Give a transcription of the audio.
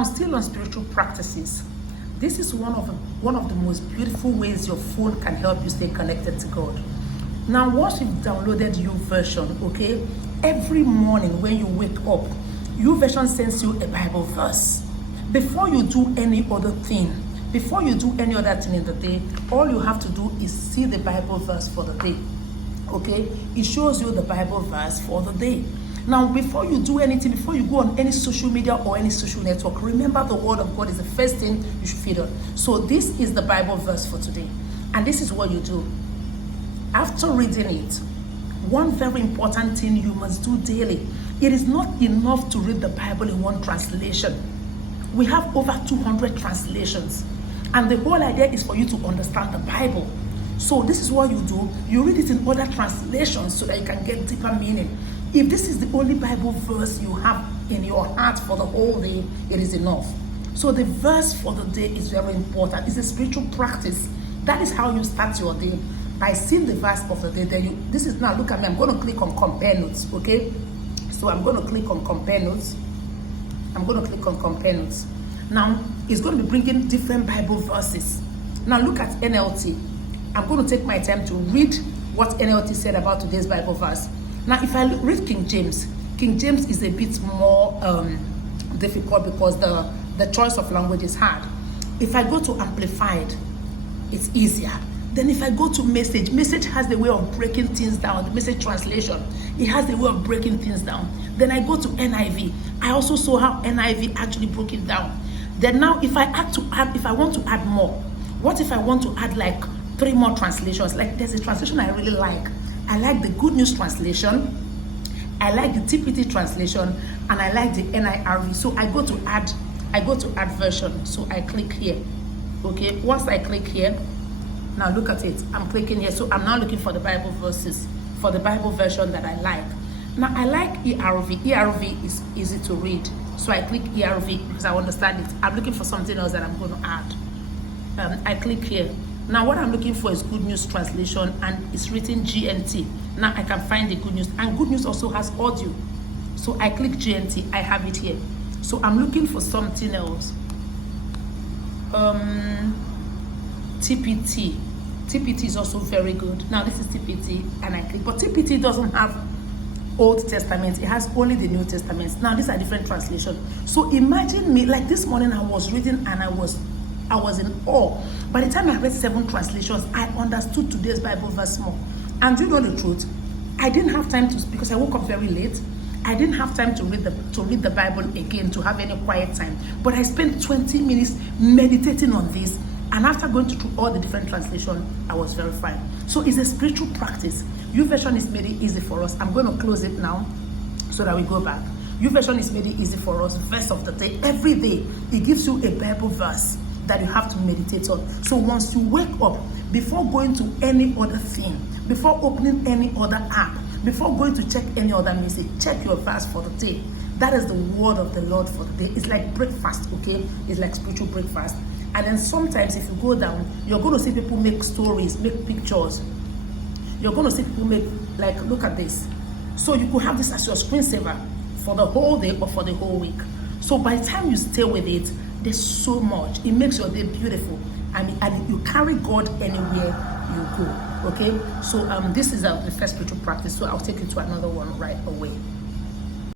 Now, still on spiritual practices, this is one of the most beautiful ways your phone can help you stay connected to God. Now, once you've downloaded YouVersion, okay, every morning when you wake up, YouVersion sends you a Bible verse. Before you do any other thing, in the day, all you have to do is see the Bible verse for the day. Okay, it shows you the Bible verse for the day. Now, before you do anything, before you go on any social media or any social network, remember the word of God is the first thing you should feed on. So this is the Bible verse for today. And this is what you do. After reading it, one very important thing you must do daily. It is not enough to read the Bible in one translation. We have over 200 translations. And the whole idea is for you to understand the Bible. So this is what you do. You read it in other translations so that you can get deeper meaning. If this is the only Bible verse you have in your heart for the whole day, it is enough. So the verse for the day is very important. It's a spiritual practice. That is how you start your day, by seeing the verse of the day. Then this is, now look at me, I'm going to click on compare notes, okay? So I'm going to click on compare notes. Now, it's going to be bringing different Bible verses. Now look at NLT. I'm going to take my time to read what NLT said about today's Bible verse. Now, if I read King James is a bit more difficult because the choice of language is hard. If I go to Amplified, it's easier. Then if I go to Message has the way of breaking things down. The Message translation, it has the way of breaking things down. Then I go to NIV. I also saw how NIV actually broke it down. Then now, if I want to add more, what if I want to add like 3 more translations? Like, there's a translation I really like. I like the Good News translation, I like the TPT translation, and I like the NIRV. So I go to add version. So I click here. Okay, once I click here, now look at it. I'm clicking here. So I'm now looking for the Bible verses for the Bible version that I like. Now I like ERV. ERV is easy to read. So I click ERV because I understand it. I'm looking for something else that I'm going to add. I click here. Now what I'm looking for is Good News translation, and it's written GNT. Now I can find the Good News, and Good News also has audio. So I click GNT, I have it here. So I'm looking for something else. TPT. TPT is also very good. Now this is TPT, and I click, but TPT doesn't have Old Testament, it has only the New Testament. Now these are different translations. So imagine me, like this morning I was reading and I was in awe. By the time I read 7 translations, I understood today's Bible verse more. And do you know the truth? I didn't have time to, because I woke up very late. I didn't have time to read the Bible again, to have any quiet time. But I spent 20 minutes meditating on this. And after going through all the different translations, I was very fine. So it's a spiritual practice. YouVersion is made it easy for us. I'm going to close it now so that we go back. YouVersion is made it easy for us. Verse of the day, every day, it gives you a Bible verse that you have to meditate on. So once you wake up, before going to any other thing, before opening any other app, before going to check any other message, check your verse for the day. That is the word of the Lord for the day. It's like breakfast, okay? It's like spiritual breakfast. And then sometimes if you go down, you're going to see people make stories, make pictures. You're going to see people make, like, look at this. So you could have this as your screensaver for the whole day or for the whole week. So by the time you stay with it, there's so much. It makes your day beautiful. And you carry God anywhere you go. Okay? So this is the first spiritual practice. So I'll take you to another one right away.